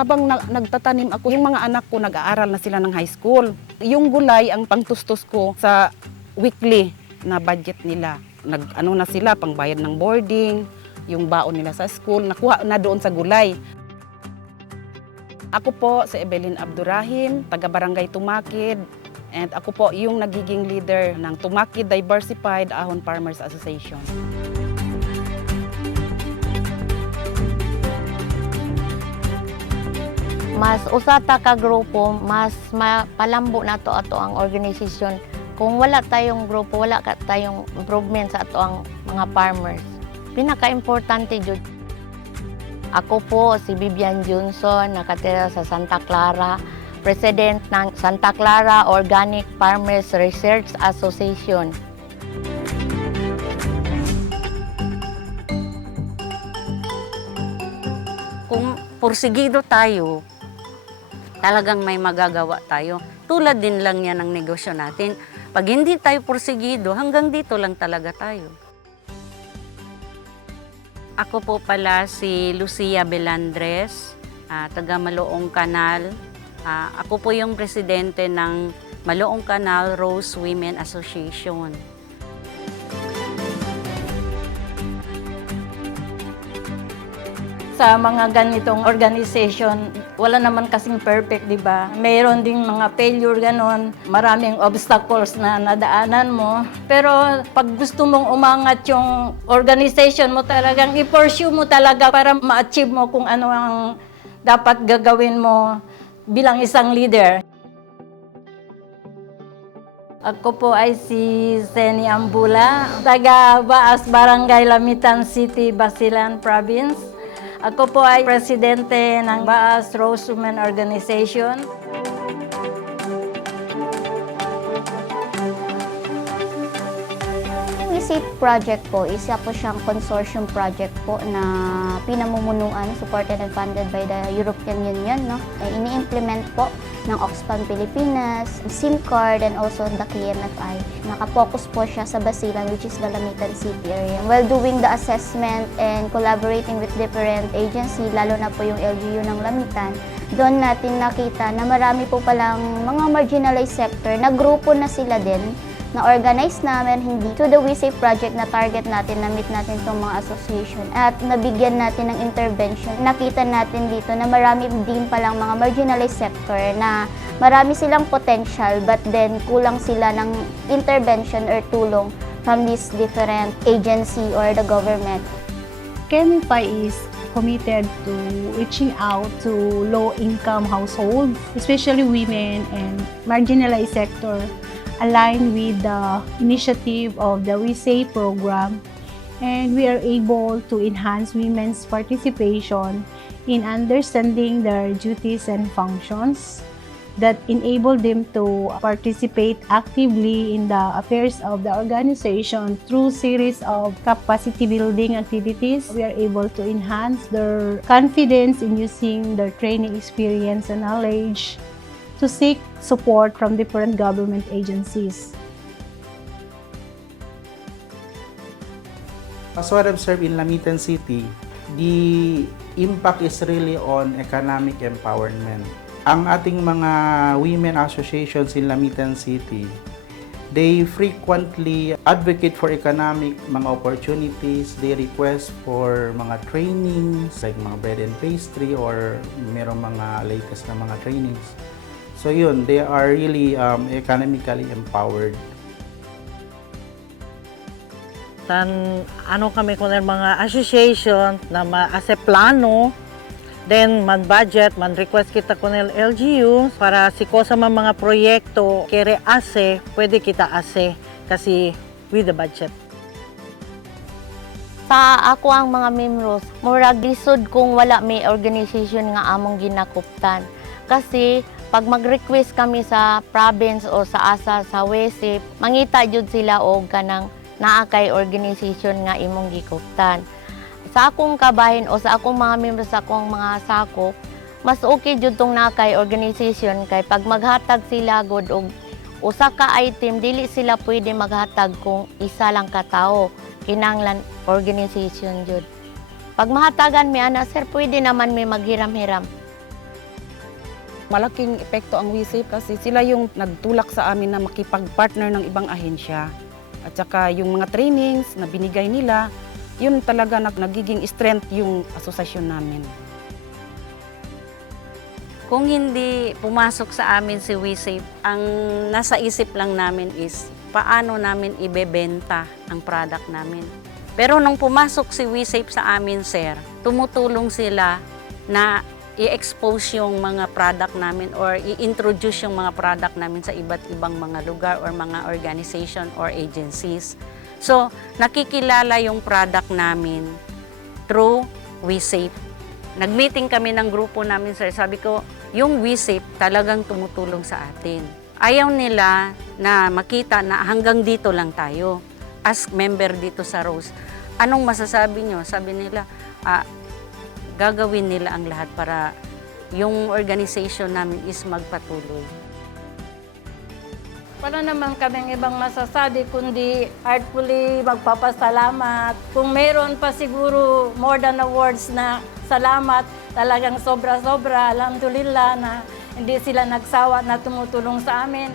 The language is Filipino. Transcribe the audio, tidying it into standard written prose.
habang nagtatanim ako, yung mga anak ko nag-aaral na sila ng high school. Yung gulay ang pangtustos ko sa weekly na budget nila. Nag-ano na sila, pangbayad ng boarding, yung baon nila sa school, nakuha na doon sa gulay. Ako po si Evelyn Abdurrahim, taga-Barangay Tumakid. And ako po yung nagiging leader ng Tumakid Diversified Ahon Farmers Association. Mas usata ka grupo, mas palambo na to ato ang organisasyon. Kung wala tayong grupo, wala tayong improvement sa ato ang mga farmers. Pinaka-importante jud. Ako po si Vivian Johnson, nakatira sa Santa Clara, President ng Santa Clara Organic Farmers Research Association. Kung porsigido tayo, talagang may magagawa tayo. Tulad din lang yan ang negosyo natin. Pag hindi tayo porsigido, hanggang dito lang talaga tayo. Ako po pala si Lucia Belandres, taga Maloong Canal. Ako po yung presidente ng Maloong Canal Rose Women Association. Sa mga ganitong organization, wala naman kasing perfect, di ba? Mayroon ding mga failure ganon, maraming obstacles na nadaanan mo. Pero pag gusto mong umangat yung organization mo, talagang i-pursue mo talaga para ma-achieve mo kung ano ang dapat gagawin mo bilang isang leader. Ako po ay si Seni Ambula, taga Baas Barangay Lamitan City, Basilan Province. Ako po ay presidente ng Baas Rose Women Organization. WeSafe project po, isa po siyang consortium project po na pinamumunuan, supported and funded by the European Union. No? Ini-implement po ng Oxfam Pilipinas, SIM card, and also the KMFI. Nakapokus po siya sa Basilan, which is the Lamitan City area. While doing the assessment and collaborating with different agency, lalo na po yung LGU ng Lamitan, doon natin nakita na marami po palang mga marginalized sector na grupo na sila din, na organize namin hindi to the WeSafe project na target natin, na meet natin itong mga association at nabigyan natin ng intervention. Nakita natin dito na marami din palang mga marginalized sector na marami silang potential but then kulang sila ng intervention or tulong from this different agency or the government. KMFI is committed to reaching out to low-income households, especially women and marginalized sector, aligned with the initiative of the WeSafe program, and we are able to enhance women's participation in understanding their duties and functions that enable them to participate actively in the affairs of the organization through series of capacity building activities. We are able to enhance their confidence in using their training experience and knowledge to seek support from different government agencies. As what I've observed in Lamitan City, the impact is really on economic empowerment. Ang ating mga women associations in Lamitan City, they frequently advocate for economic mga opportunities. They request for mga trainings like mga bread and pastry or merong mga latest na mga trainings. So yun, they are really economically empowered. Ano kami kung mga association na ma-ase plano, then man-budget, man-request kita kung LGU para siko sa mga proyekto, kere ase, pwede kita ase kasi with the budget. Sa ako ang mga membros, murag lisod kung wala may organization nga among ginakuptan. Kasi pag mag-request kami sa province o sa asa sa WeSafe, mangita jud sila og kanang naa kay organization nga imong gikuptan. Sa akong kabahin o sa akong mga membro sa akong mga sakop, mas okay jud tong naa kay organization kay pag maghatag sila gud og usa ka item, dili sila pwede maghatag kung isa lang ka tawo. Kinahanglan organization jud. Pag mahatagan mi ana, sir, pwede naman may maghiram-hiram. Malaking epekto ang WeSafe kasi sila yung nagtulak sa amin na makipag-partner ng ibang ahensya. At saka yung mga trainings na binigay nila, yun talaga nagiging strength yung asosasyon namin. Kung hindi pumasok sa amin si WeSafe, ang nasa isip lang namin is paano namin ibebenta ang product namin. Pero nung pumasok si WeSafe sa amin, sir, tumutulong sila na i-expose yung mga product namin or i-introduce yung mga product namin sa iba't ibang mga lugar or mga organization or agencies. So, nakikilala yung product namin through WeSafe. Nag-meeting kami ng grupo namin, sir. Sabi ko, yung WeSafe talagang tumutulong sa atin. Ayaw nila na makita na hanggang dito lang tayo as member dito sa Rose. Anong masasabi nyo? Sabi nila, gagawin nila ang lahat para yung organization namin is magpatuloy. Wala naman kaming ibang masasabi kundi heartfully magpapasalamat. Kung mayroon pa siguro more than words na salamat, talagang sobra-sobra, alhamdulillah na hindi sila nagsawa na tumutulong sa amin.